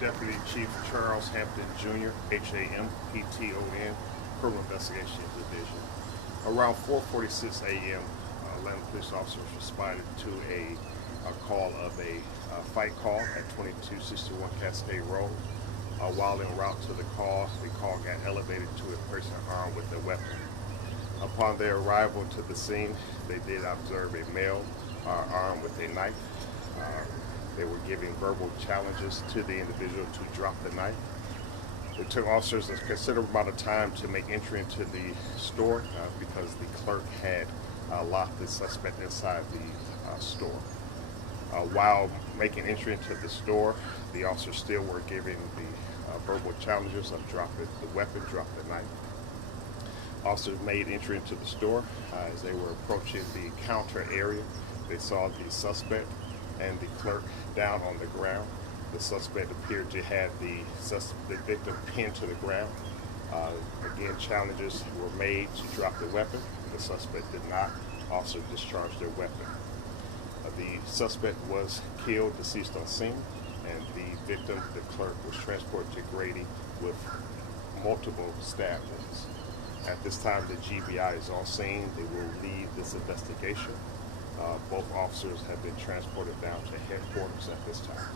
Deputy Chief Charles Hampton Jr., Hampton, Criminal Investigation Division. Around 4:46 a.m., Atlanta police officers responded to a call of a fight call at 2261 Cascade Road. While en route to the call got elevated to a person armed with a weapon. Upon their arrival to the scene, they did observe a male armed with a knife. They were giving verbal challenges to the individual to drop the knife. It took officers a considerable amount of time to make entry into the store because the clerk had locked the suspect inside the store. While making entry into the store, the officers still were giving the verbal challenges of drop the weapon, drop the knife. Officers made entry into the store. As they were approaching the counter area, they saw the suspect and the clerk down on the ground. The suspect appeared to have the victim pinned to the ground. Again, challenges were made to drop the weapon. The suspect did not. Officers discharged their weapon. The suspect was killed, deceased on scene, and the victim, the clerk, was transported to Grady with multiple stab wounds. At this time, the GBI is on scene. They will lead this investigation. Both officers have been transported down to headquarters at this time.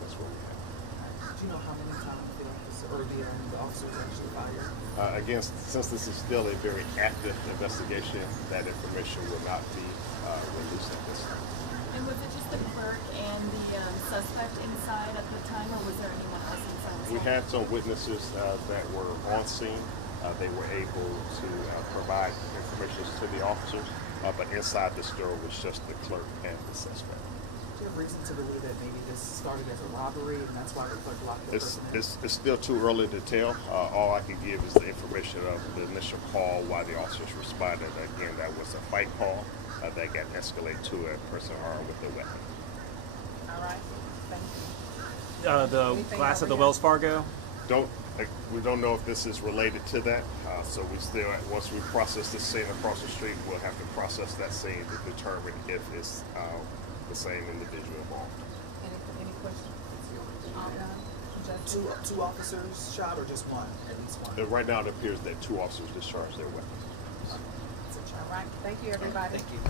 That's where we have. Do you know how many times the officers actually fired? Again, since this is still a very active investigation, that information will not be released at this time. And was it just the clerk and the suspect inside at the time, or was there anyone else inside? We had some witnesses that were on scene. They were able to provide information to the officers, but inside the store was just the clerk and the suspect. Do you have reason to believe that maybe this started as a robbery and that's why the clerk locked the person in? It's still too early to tell. All I can give is the information of the initial call while the officers responded. Again, that was a fight call that got escalated to a person armed with a weapon. All right, thank you. The Anything glass at the over Wells Fargo? We don't know if this is related to that. So we still, once we process the scene across the street, we'll have to process that scene to determine if it's the same individual involved. Any questions? Two officers shot or just one? At least one? Right now it appears that two officers discharged their weapons. All right, thank you, everybody. Thank you.